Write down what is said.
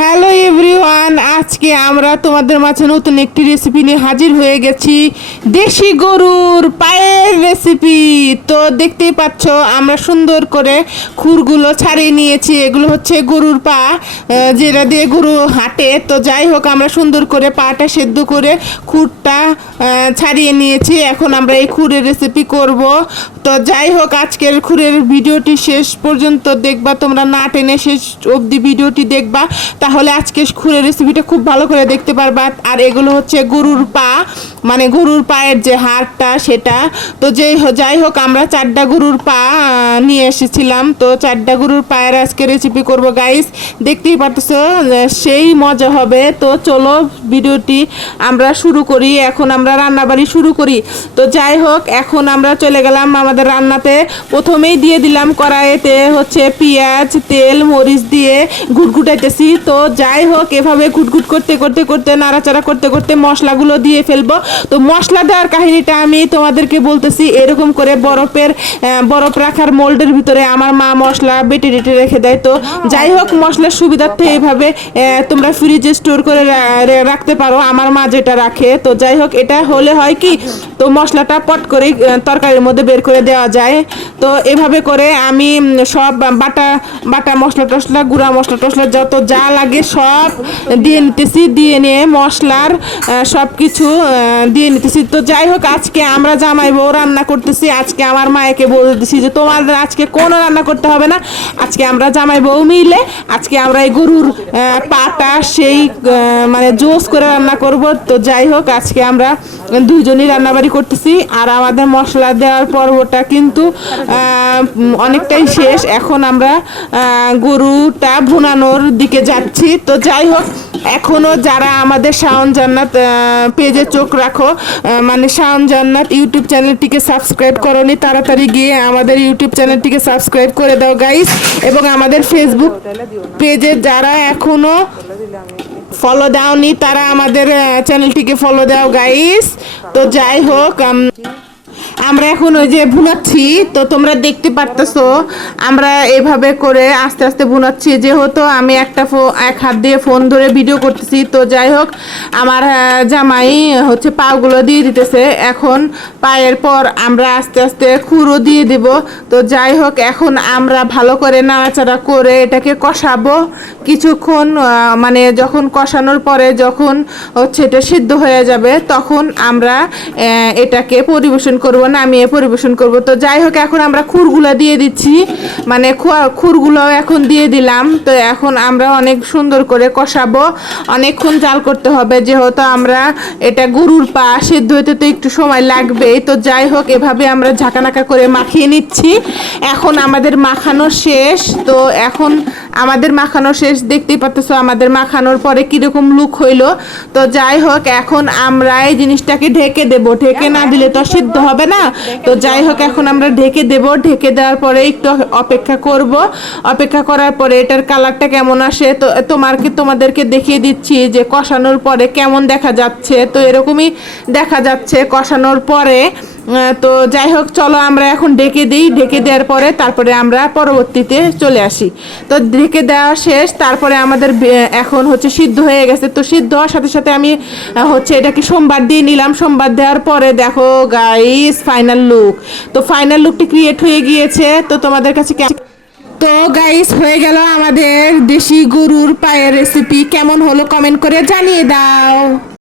Hello everyone, আজকে আমরা তোমাদের মাঝে নতুন একটি রেসিপি নিয়ে হাজির হয়ে গেছি। দেশি গরুর পায়ের রেসিপি। তো দেখতেই পাচ্ছ আমরা সুন্দর করে খুরগুলো ছাড়িয়ে নিয়েছি। এগুলো হচ্ছে গরুর পা, যেটা দিয়ে গরু হাঁটে। তো যাই হোক, আমরা সুন্দর করে পাটা সেদ্ধ করে খুরটা ছাড়িয়ে নিয়েছি। এখন আমরা এই খুরের রেসিপি করব। তো যাই হোক, আজকের খুরের ভিডিওটি শেষ পর্যন্ত দেখবা, তোমরা না টেনে শেষ অবধি ভিডিওটি দেখবা, তাহলে আজকে খুরের রেসিপিটা খুব ভালো করে দেখতে পারবা। আর এগুলো হচ্ছে গরুর পা, মানে গরুর পায়ের যে হাড়টা সেটা। তো যাই হোক, আমরা 4টা গরুর পা নিয়ে এসেছিলাম। তো 4টা গরুর পায়ের আজকে রেসিপি করব গাইস। দেখতেই পারতেছো সেই মজা হবে। তো চলো ভিডিওটি আমরা শুরু করি। এখন আমরা রান্নাবাড়ি শুরু করি। তো যাই হোক, এখন আমরা চলে গেলাম আমাদের রান্নাতে। প্রথমেই দিয়ে দিলাম কড়াইতে হচ্ছে পেঁয়াজ, তেল, মরিচ দিয়ে ঘুটঘুটাইতেছি। তো যাই হোক, এভাবে ঘুটঘুট করতে করতে করতে নাড়াচাড়া করতে করতে মশলাগুলো দিয়ে ফেলবো। তো মশলা দেওয়ার কাহিনীটা আমি তোমাদেরকে বলতেছি। এরকম করে বরফ রাখার মোল্ডের ভিতরে আমার মা মশলা বেটে টেটে রেখে দেয়। তো যাই হোক, মশলার সুবিধার্থে এইভাবে তোমরা ফ্রিজে স্টোর করে রাখতে পারো, আমার মা যেটা রাখে। তো যাই হোক, এটা হলে হয় কি, তো মশলাটা পট করে তরকারির মধ্যে বের করে দেওয়া যায়। তো এভাবে করে আমি সব বাটা মশলা টশলা, গুঁড়া মশলা টশলা যত যা লাগে সব দিয়ে নিতেছি। দিয়ে নিয়ে মশলার সব কিছু দিয়ে নিতেছি। তো যাই হোক, আজকে আমরা জামাই বউ রান্না করতেছি। আজকে আমার মায়েকে বলে দিছি যে তোমাদের আজকে কোনো রান্না করতে হবে না, আজকে আমরা জামাই বউ মিলে আজকে আমরা এই গরুর পাটা সেই মানে জোস করে রান্না করব। তো যাই হোক, আজকে আমরা দুইজনই রান্নাবাড়ি করতেছি। আর আমাদের মশলা দেওয়ার পর্বটা কিন্তু অনেকটাই শেষ। এখন আমরা গরুটা ভুনানোর দিকে যাচ্ছি। তো যাই হোক, এখনও যারা আমাদের শাওন জান্নাত পেজে চোখ রাখো, মানে শাওন জান্নাত ইউটিউব চ্যানেলটিকে সাবস্ক্রাইব করোনি, তাড়াতাড়ি গিয়ে আমাদের ইউটিউব চ্যানেলটিকে সাবস্ক্রাইব করে দাও গাইস। এবং আমাদের ফেসবুক পেজে যারা এখনও ফলো দাওনি, তারা আমাদের চ্যানেলটিকে ফলো দাও গাইস। তো যাই হোক, আমরা এখন ওই যে ভুনাচ্ছি। তো তোমরা দেখতে পারতেছো আমরা এভাবে করে আস্তে আস্তে ভুনাচ্ছি, যেহেতু আমি এক হাত দিয়ে ফোন ধরে ভিডিও করতেছি। তো যাই হোক, আমার জামাই হচ্ছে পাগুলো দিয়ে দিতেছে। এখন পায়ের পর আমরা আস্তে আস্তে খুরও দিয়ে দেব। তো যাই হোক, এখন আমরা ভালো করে নাড়াচাড়া করে এটাকে কষাবো কিছুক্ষণ। মানে যখন কষানোর পরে যখন হচ্ছে এটা সিদ্ধ হয়ে যাবে, তখন আমরা এটাকে পরিবেশন করব, নামিয়ে পরিবেশন করব। তো যাই হোক, এখন আমরা খুরগুলো দিয়ে দিচ্ছি, মানে খুরগুলো এখন দিয়ে দিলাম। তো এখন আমরা অনেক সুন্দর করে কষাবো, অনেকক্ষণ জাল করতে হবে, যেহেতু আমরা এটা গরুর পা সিদ্ধ হতে তো একটু সময় লাগবেই। তো যাই হোক, এভাবে আমরা ঝাঁকানাকা করে মাখিয়ে নিচ্ছি। এখন আমাদের মাখানো শেষ। তো এখন আমাদের মাখানো শেষ, দেখতেই পাচ্ছ আমাদের মাখানোর পরে কীরকম লুক হইলো। তো যাই হোক, এখন আমরা এই জিনিসটাকে ঢেকে দেব, ঢেকে না দিলে তো সিদ্ধ হবে না। তো যাই হোক, এখন আমরা ঢেকে দেব। ঢেকে দেওয়ার পরে একটু অপেক্ষা করব। অপেক্ষা করার পরে এটার কালারটা কেমন আসে তো তোমাদেরকে দেখিয়ে দিচ্ছি যে কষানোর পরে কেমন দেখা যাচ্ছে। তো এরকমই দেখা যাচ্ছে কষানোর পরে। তো যাই হোক, চলো আমরা এখন ঢেকে দিই। ঢেকে দেওয়ার পরে তারপরে আমরা পরবর্তীতে চলে আসি। তো ঢেকে দেওয়া শেষ, তারপরে আমাদের এখন হচ্ছে সিদ্ধ হয়ে গেছে। তো সিদ্ধ হওয়ার সাথে সাথে আমি হচ্ছে এটাকে সোমবার দিয়ে নিলাম। সোমবার দেওয়ার পরে দেখো গাইস ফাইনাল লুক। তো ফাইনাল লুকটি ক্রিয়েট হয়ে গিয়েছে। তো তোমাদের কাছে তো গাইস হয়ে গেল আমাদের দেশি গরুর পায়ের রেসিপি। কেমন হলো কমেন্ট করে জানিয়ে দাও।